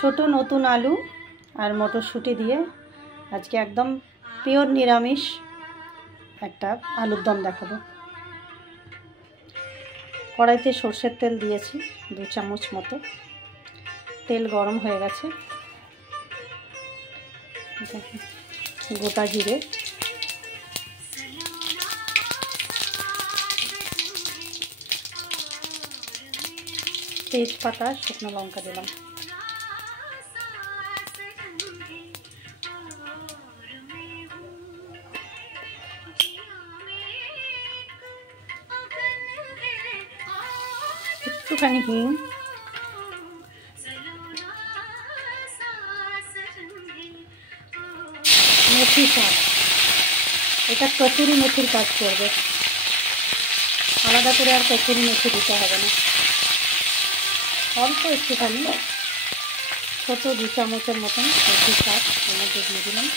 ছোট নতুন আলু আর মটরশুঁটি দিয়ে আজকে একদম পিওর নিরামিষ একটা আলুর দম দেখাবো। কড়াইতে সরষের তেল দিয়েছি 2 চামচ মতো। তেল গরম হয়ে গেছে, গোটা জিরে, তেজপাতা, শুকনো লঙ্কা দিলাম। একটুখানি হিং, মেথি শাক, এটা কসুরি মেথির কাজ করবে, আলাদা করে আর কসুরি মেথি দিতে হবে না। অল্প একটুখানি ছোটো 2 চামচের মতন মেথি শাক এর মধ্যে দিয়ে দিলাম।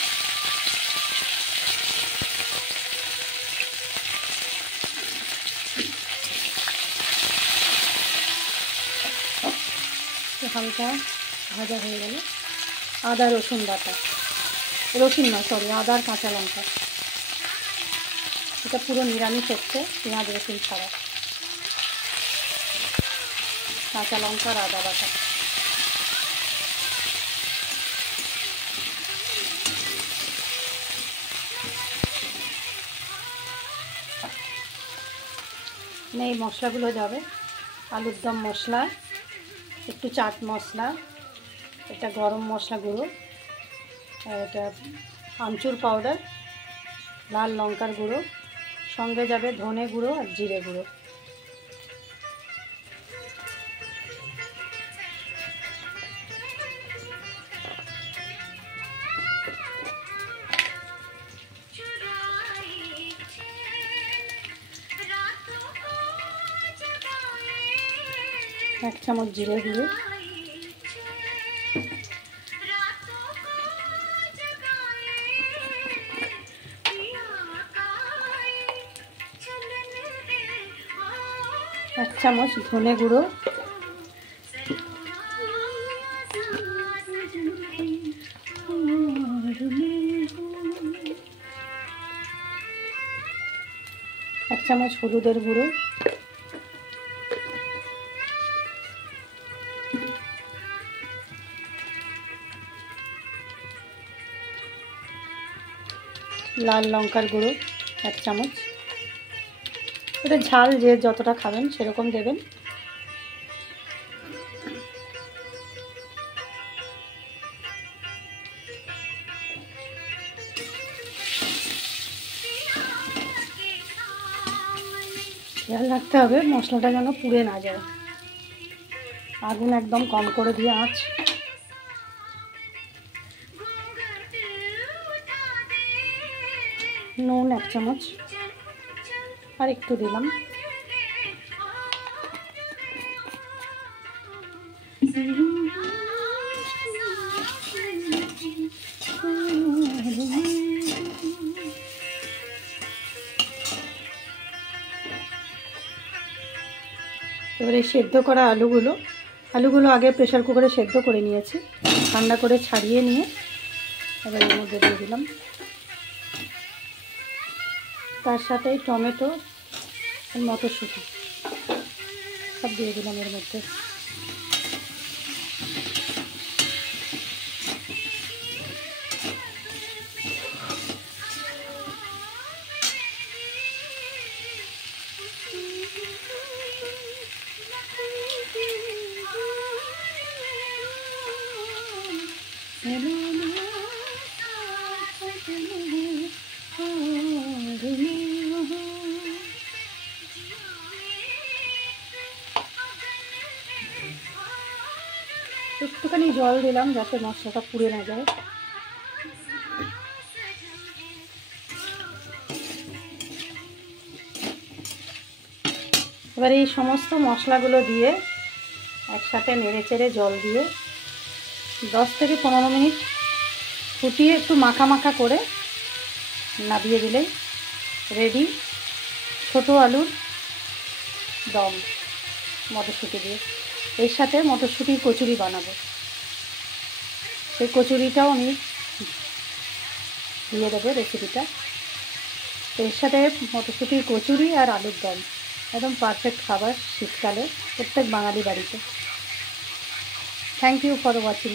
হালকা ভাজা হয়ে গেলে আদা রসুন বাটা, রসুন না সরি আদা আর কাঁচা লঙ্কা, এটা পুরো নিরামিষ হচ্ছে, পেঁয়াজ রসুন ছাড়া, কাঁচা লঙ্কা আর আদা বাটা। এই মশলাগুলো যাবে আলুর দম মশলা, একটু চাট মশলা, এটা গরম মশলা গুঁড়ো, আর এটা আমচুর পাউডার, লাল লঙ্কার গুঁড়ো, সঙ্গে যাবে ধনে গুঁড়ো আর জিরে গুঁড়ো। এক চামচ জিরে গুঁড়ো, এক চামচ ধনে গুঁড়ো, এক চামচ হলুদের গুঁড়ো, লাল লঙ্কার গুঁড়ো 1 চামচ। এটা ঝাল যে যতটা খাবেন সেরকম দেবেন। খেয়াল রাখতে হবে মশলাটা যেন পুড়ে না যায়, আগুন একদম কম করে দিয়ে আঁচ। নুন 1 চামচ আর একটু দিলাম। এবারে সেদ্ধ করা আলুগুলো আগে প্রেসার কুকারে সেদ্ধ করে নিয়েছি, ঠান্ডা করে ছাড়িয়ে নিয়ে এবার এর মধ্যে দিয়ে দিলাম। তার সাথে টমেটো আর মটরশুঁটি সব দিয়ে দিলাম এর মধ্যে। একটুখানি জল দিলাম যাতে মশলাটা পুড়ে না যায়। এবার এই সমস্ত মশলাগুলো দিয়ে একসাথে নেড়েচেড়ে জল দিয়ে 10 থেকে 15 মিনিট ফুটিয়ে একটু মাখা মাখা করে নামিয়ে দিলেই রেডি ছোট আলুর দম মটরশুঁটি দিয়ে। এর সাথে মটরশুঁটির কচুরি বানাবো। সেই কচুরিটাও আমি দিয়ে দেবো রেসিপিটা। তো এর সাথে মটরশুঁটির কচুরি আর আলুর দম একদম পারফেক্ট খাবার শীতকালে প্রত্যেক বাঙালি বাড়িতে। Thank you for watching.